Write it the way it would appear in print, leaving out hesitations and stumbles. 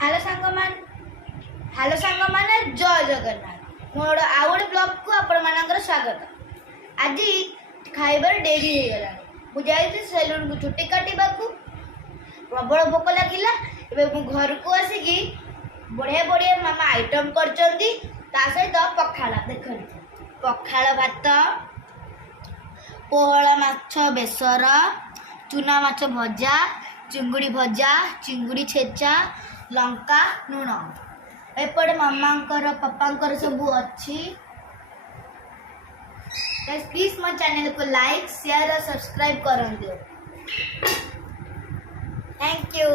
Hello सांगमान hello सांगमाने जय जगन्नाथ मोर आउ गोटे ब्लॉग को आपण मानकर स्वागत। आज खाइबार डेरी हो गला मुझे सेलून को छुट्टी काटिबा को प्रबल भोक लगिला। एबे घर को आसिकी बढ़िया बढ़िया मामा आइटम करचंदी ता सहित पखाळ देखन पखाळ भात पोहला माछ बेसर चुना माछ भजा चिंगुड़ी भजा चिंगुड़ी छेचा लंका लुण एपटे मामांकर पापांकर सब अच्छी। प्लीज मो चैनल को लाइक शेयर और सब्सक्राइब कर दियो। Thank you.